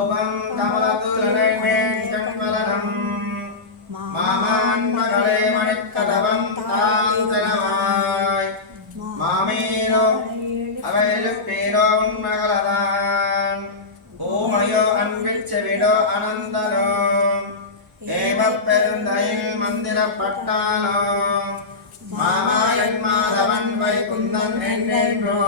ரூபம் கமலத்துலனைமேன் கண்மலனம் மாமான் மகளே மணிக்கதவம் தாந்தனவாய் மாமீனோ அவைழுப்பீரோ உன்மகளதான் ஊமையோ அன்பிச்செவிடோ அனந்தனோ ஏமப்பெருந்தையில் மந்திரப்பட்டாலோ மாமாயன் மாதவன் வைகுந்தன் என்றென்றோ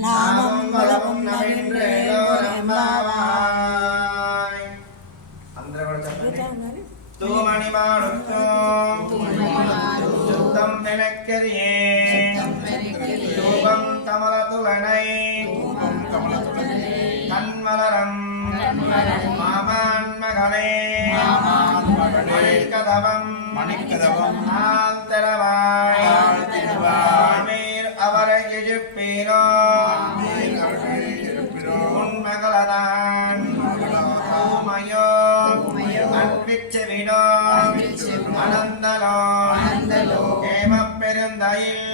நாமும் வளமும் நவீன்றேலோ ரம்பாவாய் தூமணி மாடுத்தோம் சுத்தம் எனக்கெரியே ரூபம் கமலத்துலனை கண்மலரம் மாமான் மகளே மணிக்கதவம் நாள் திறவாய் அவரை எழுப்பீரோ உன்மகளதான் ஊமையோ அன்பிச்செவிடோ அனந்தலோ ஏமப்பெருந்தையில்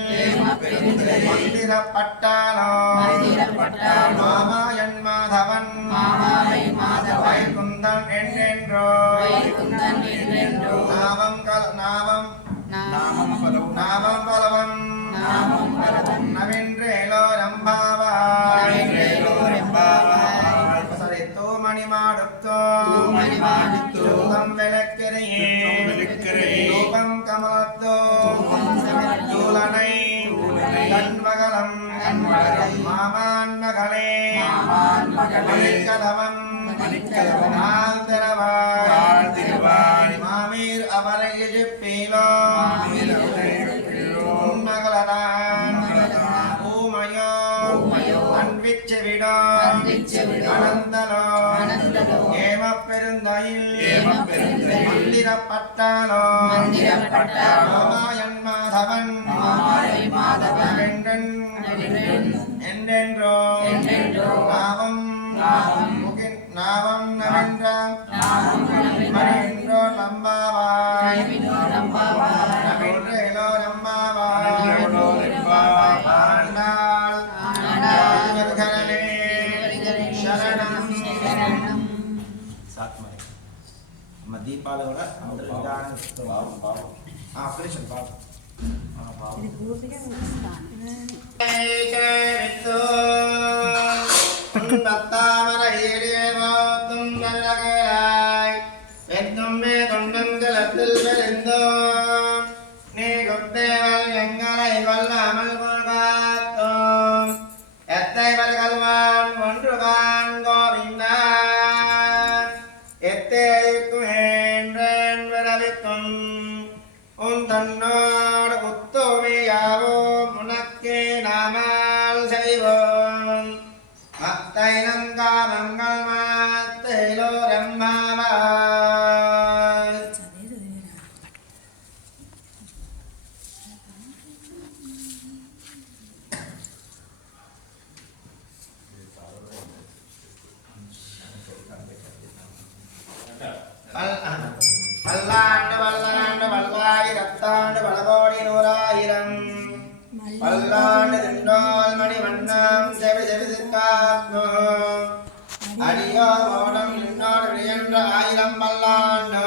மந்திரப்பட்டாலோ மாமாயன் மாதவன் வைகுந்தன் என்றென்றோ நாமம் பலவம் நவீன்றேலோ ரம்பாவாய் தூமணி மாடுத்தோ தூதம் விளக்கிறையே ரூபம் கமலத்தோ தூலனை கண்மகலம் மாமான் மகளே மணிக்கதவன் நாள் திறவாய் மாமீர் அவரை எழுப்பீலோ உன்மகளதான் ஊமையோ அன்பிச்செவிடோ அனந்தலோ ஏமப்பெருந்தையில் மந்திரப்பட்டாலோ மாமாயன் மாதவன் என்றென்றோ நாவம் நவீன்றாம் மணின்றோ நம்பாவாய் நவீன்றேலோ ரம்பாவாய் ஆண்டாள் ஆண்டாள் சரணம் சாத்மரை நம்ம தீபாவளியோட ஆபரேஷன் பாவம் எங்களை கொல்லாமல் காத்தோம் எத்தை வல்கல்வான் ஒன்றுகான் கோவிந்தா எத்தேக்கும் என்றேன் விரவிக்கும் உன் தன்னோடு உத்தோவியாவோம் உனக்கே நாமால் செய்வோம் மத்தை நங்காமங்கள் மாத்தையிலோ ரம்பாவாய் பல்லாண்டு வல்லாண்டு வல்லாயிரத்தாண்டு பலகோடி நூறாயிரம் பல்லாண்டு திண்டோல் மணி வண்ணம் செவி செவிதிற்காத்மோ அடியோ மோடம் நின்னோடு விழியன்ற ஆயிரம் பல்லாண்டோ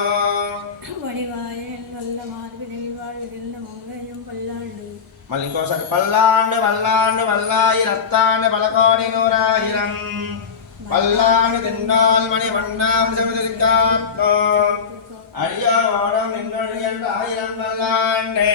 மல்லிகோசர் பல்லாண்டு வல்லாண்டு வல்லாயிரத்தாண்டு பலகோடி நூறாயிரம் பல்லாண்டு திண்டோல் மணி வண்ணம் செவி செவிதிற்காத்மோ அடியோ மோடம் நின்னோடு விழியன்ற ஆயிரம் பல்லாண்டே